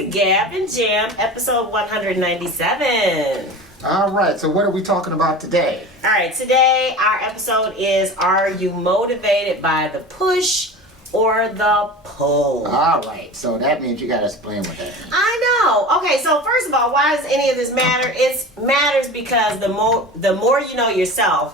to Gab and Jam, episode 197. All right, so what are we talking about today? All right, today our episode is, are you motivated by the push or the pull? All right, so that means you got to explain what that means. I know. Okay, so first of all, why does any of this matter? It matters because the more you know yourself,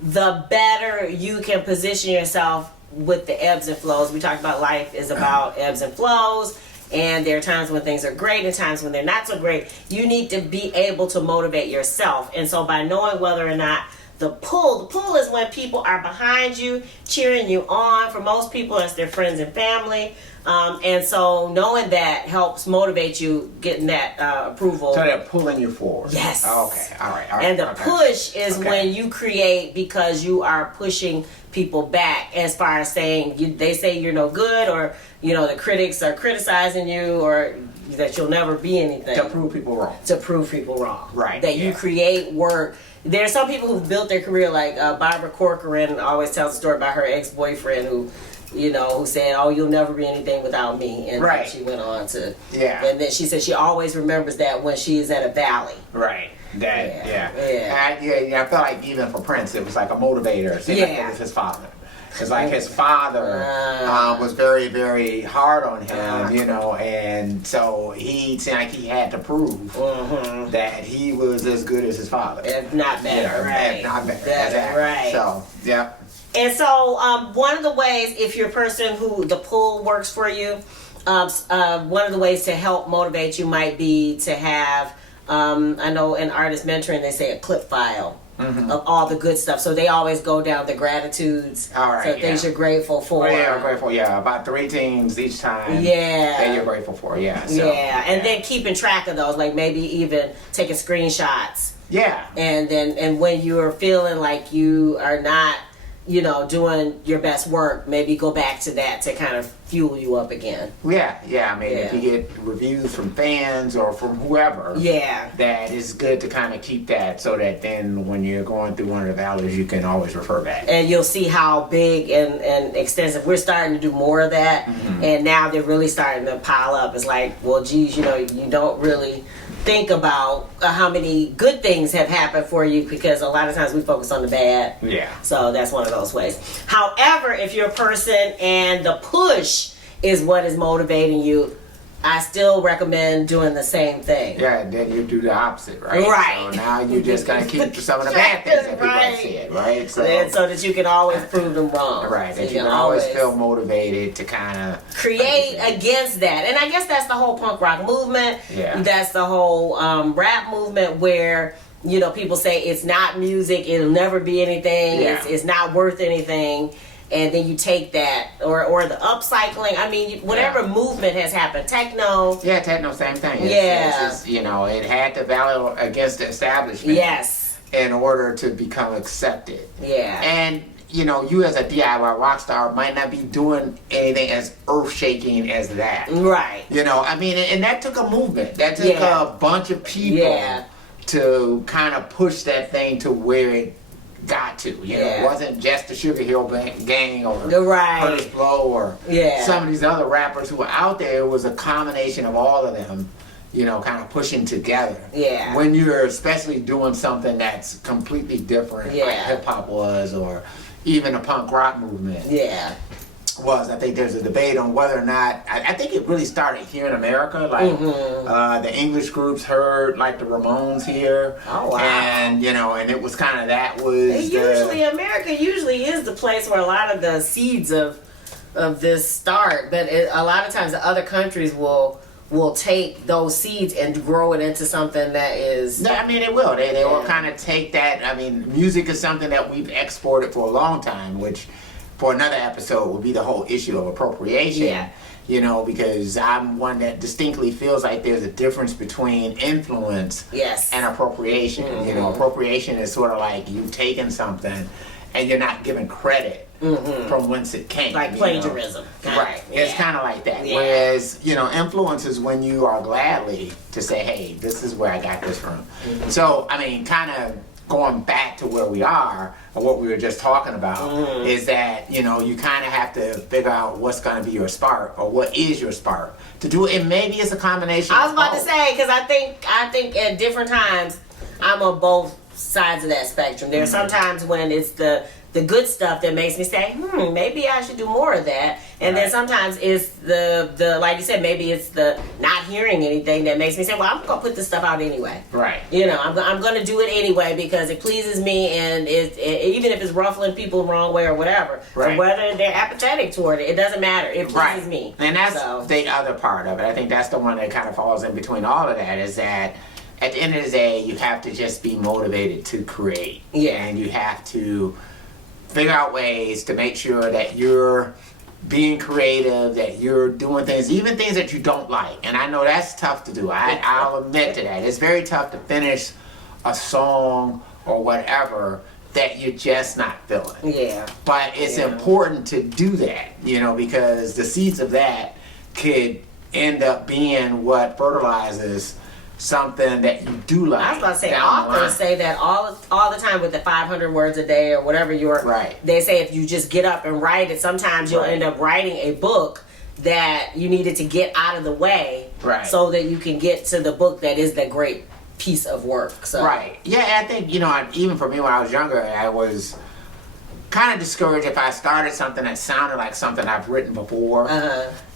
the better you can position yourself with the ebbs and flows. We talked about life is about ebbs and flows, and there are times when things are great and times when they're not so great. You need to be able to motivate yourself. And so by knowing whether or not the pull is when people are behind you, cheering you on. For most people, it's their friends and family. And so knowing that helps motivate you, getting that approval. So they're pulling you forward. Yes. Oh, okay. All right. And the push is when you create because you are pushing people back, as far as saying they say you're no good, or the critics are criticizing you, or that you'll never be anything. To prove people wrong. To prove people wrong. Right. That you create work. There are some people who've built their career, like Barbara Corcoran always tells a story about her ex-boyfriend who said, "Oh, you'll never be anything without me," and then she went on to, and then she said she always remembers that when she is at a valley. Right. I felt like even for Prince, it was like a motivator. Like it was his father. It's like his father was very, very hard on him, and so he seemed like he had to prove that he was as good as his father, if not better. If not better. Exactly. Right. So, yeah. And so one of the ways, if you're a person who the pull works for you, one of the ways to help motivate you might be to have, I know in artist mentoring they say a clip file of all the good stuff. So they always go down the gratitudes. All right, so things you're grateful for. Oh, yeah, grateful. Yeah, about 3 things each time. Yeah. That you're grateful for. Yeah. So, and then keeping track of those, like maybe even taking screenshots. Yeah. And when you're feeling like you are not, doing your best work, maybe go back to that to kind of fuel you up again. Yeah. I mean, if you get reviews from fans or from whoever, that is good to kind of keep that, so that then when you're going through one of the valleys, you can always refer back. And you'll see how big and extensive. We're starting to do more of that, and now they're really starting to pile up. It's like, well, geez, you don't really think about how many good things have happened for you, because a lot of times we focus on the bad. Yeah. So that's one of those ways. However, if you're a person and the push is what is motivating you, I still recommend doing the same thing. Yeah, then you do the opposite, right? Right. So now you're just going to keep some of the bad things that people have said, right? So that you can always prove them wrong. Right, that you can always feel motivated to kind of create against that. And I guess that's the whole punk rock movement. Yeah. That's the whole rap movement where, people say it's not music, it'll never be anything, it's not worth anything. And then you take that, or the upcycling. I mean, whatever movement has happened, techno. Yeah, techno, same thing. It's it had to value against the establishment. Yes. In order to become accepted. Yeah. And you as a DIY rock star might not be doing anything as earth-shaking as that. Right. I mean, and that took a movement. That took a bunch of people to kind of push that thing to where it got to. It wasn't just the Sugar Hill Gang or Curtis Blow or some of these other rappers who were out there. It was a combination of all of them, kind of pushing together. Yeah. When you're especially doing something that's completely different, like hip-hop was, or even the punk rock movement. Yeah. I think there's a debate on whether or not, I think it really started here in America, like the English groups heard like the Ramones here. Oh wow. And and it was kind of, that was America usually is the place where a lot of the seeds of this start, but a lot of times the other countries will take those seeds and grow it into something that is... I mean, it will. They will kind of take that. I mean, music is something that we've exported for a long time, which for another episode would be the whole issue of appropriation. Yeah. Because I'm one that distinctly feels like there's a difference between influence and appropriation. Appropriation is sort of like you taking something and you're not giving credit from whence it came. Like plagiarism. Right. It's kind of like that. Yeah. Whereas, influence is when you are gladly to say, hey, this is where I got this from. So, I mean, kind of going back to where we are, or what we were just talking about, is that, you know, you kind of have to figure out what's going to be your spark, or what is your spark to do it. And maybe it's a combination. I was about to say, because I think at different times I'm on both sides of that spectrum. There's sometimes when it's the good stuff that makes me say, maybe I should do more of that. And then sometimes it's the like you said, maybe it's the not hearing anything that makes me say, well, I'm going to put this stuff out anyway. Right. You know, I'm going to do it anyway because it pleases me, and even if it's ruffling people the wrong way or whatever, or whether they're apathetic toward it, it doesn't matter. It pleases me. And that's the other part of it. I think that's the one that kind of falls in between all of that, is that at the end of the day, you have to just be motivated to create. Yeah. And you have to figure out ways to make sure that you're being creative, that you're doing things, even things that you don't like. And I know that's tough to do. I'll admit to that. It's very tough to finish a song or whatever that you're just not feeling. Yeah. But it's important to do that, you know, because the seeds of that could end up being what fertilizes something that you do like. I was about to say, authors say that all the time with the 500 words a day or whatever they say if you just get up and write it, sometimes you'll end up writing a book that you needed to get out of the way so that you can get to the book that is the great piece of work. So. Right. Yeah, I think, you know, even for me when I was younger, I was kind of discouraged if I started something that sounded like something I've written before.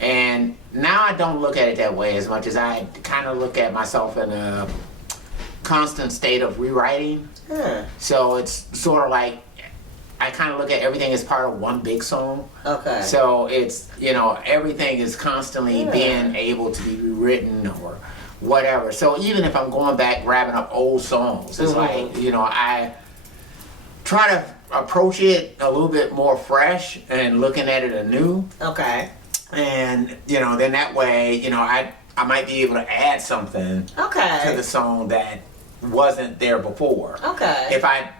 And now I don't look at it that way as much as I kind of look at myself in a constant state of rewriting. So it's sort of like I kind of look at everything as part of one big song. Okay. So it's, you know, everything is constantly being able to be rewritten or whatever. So even if I'm going back grabbing up old songs, it's like, you know, I try to approach it a little bit more fresh and looking at it anew. Okay. And, you know, then that way, you know, I might be able to add something to the song that wasn't there before. Okay. If I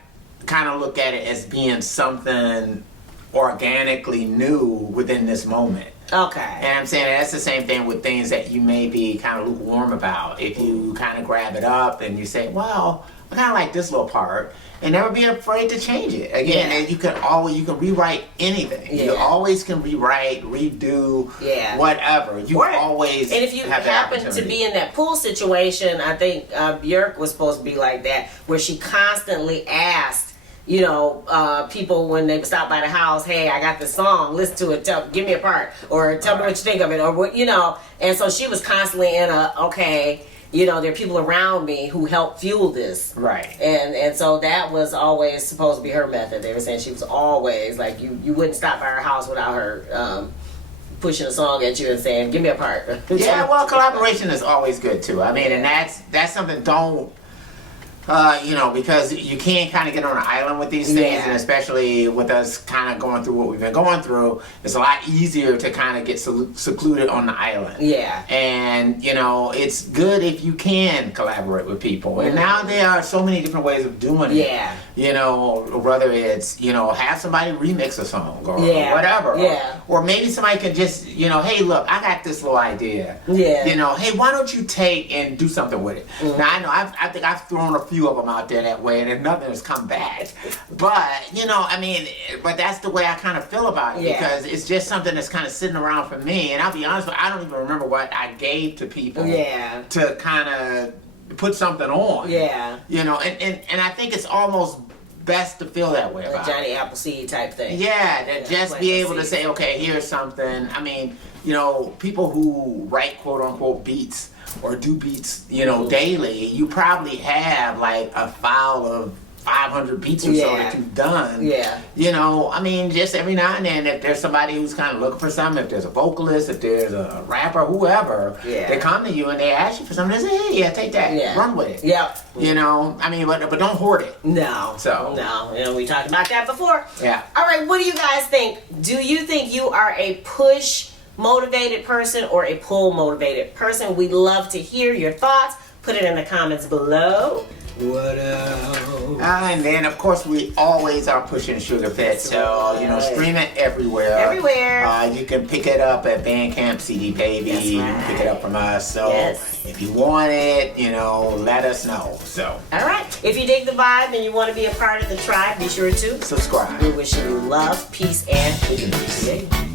kind of look at it as being something organically new within this moment. Okay. And I'm saying that's the same thing with things that you may be kind of lukewarm about. If you kind of grab it up and you say, well, I kind of like this little part, and never be afraid to change it. Again, and you can rewrite anything. You always can rewrite, redo, whatever. You always. And if you happen to be in that pool situation, I think Björk was supposed to be like that, where she constantly asked, you know, people when they stop by the house, hey, I got this song, listen to it, give me a part, or tell me what you think of it, or what, you know. And so she was constantly in you know, there are people around me who help fuel this. Right. And so that was always supposed to be her method. They were saying she was always, like, you wouldn't stop by her house without her pushing a song at you and saying, give me a part. Yeah, well, collaboration is always good, too. I mean, and that's something you know, because you can't kind of get on an island with these things, and especially with us kind of going through what we've been going through, it's a lot easier to kind of get secluded on the island. Yeah. And, you know, it's good if you can collaborate with people. And now there are so many different ways of doing it. Yeah. You know, whether it's, you know, have somebody remix a song or whatever. Yeah. Or maybe somebody can just, you know, hey, look, I got this little idea. Yeah. You know, hey, why don't you take and do something with it? Now, I know, I think I've thrown a few of them out there that way, and nothing has come back. But, you know, I mean, but that's the way I kind of feel about it, because it's just something that's kind of sitting around for me. And I'll be honest with you, I don't even remember what I gave to people to kind of put something on. Yeah. You know, and I think it's almost best to feel that way about Johnny Appleseed type thing. Yeah, that just be able to say, okay, here's something. I mean, you know, people who write quote unquote beats or do beats, you know, daily, you probably have like a file of 500 beats or so that you've done. Yeah. You know, I mean, just every now and then, if there's somebody who's kind of looking for something, if there's a vocalist, if there's a rapper, whoever, they come to you and they ask you for something, they say, hey, take that, run with it. Yeah. You know, I mean, but don't hoard it. No. No. You know, we talked about that before. Yeah. All right, what do you guys think? Do you think you are a push motivated person or a pull motivated person? We'd love to hear your thoughts. Put it in the comments below. What else? And then, of course, we always are pushing Sugar Fit. So, you know, stream it everywhere. Everywhere. You can pick it up at Bandcamp, CD Baby. That's right. You can pick it up from us. So, yes. if you want it, you know, let us know. So, all right. If you dig the vibe and you want to be a part of the tribe, be sure to subscribe. We're wishing you love, peace, and peace.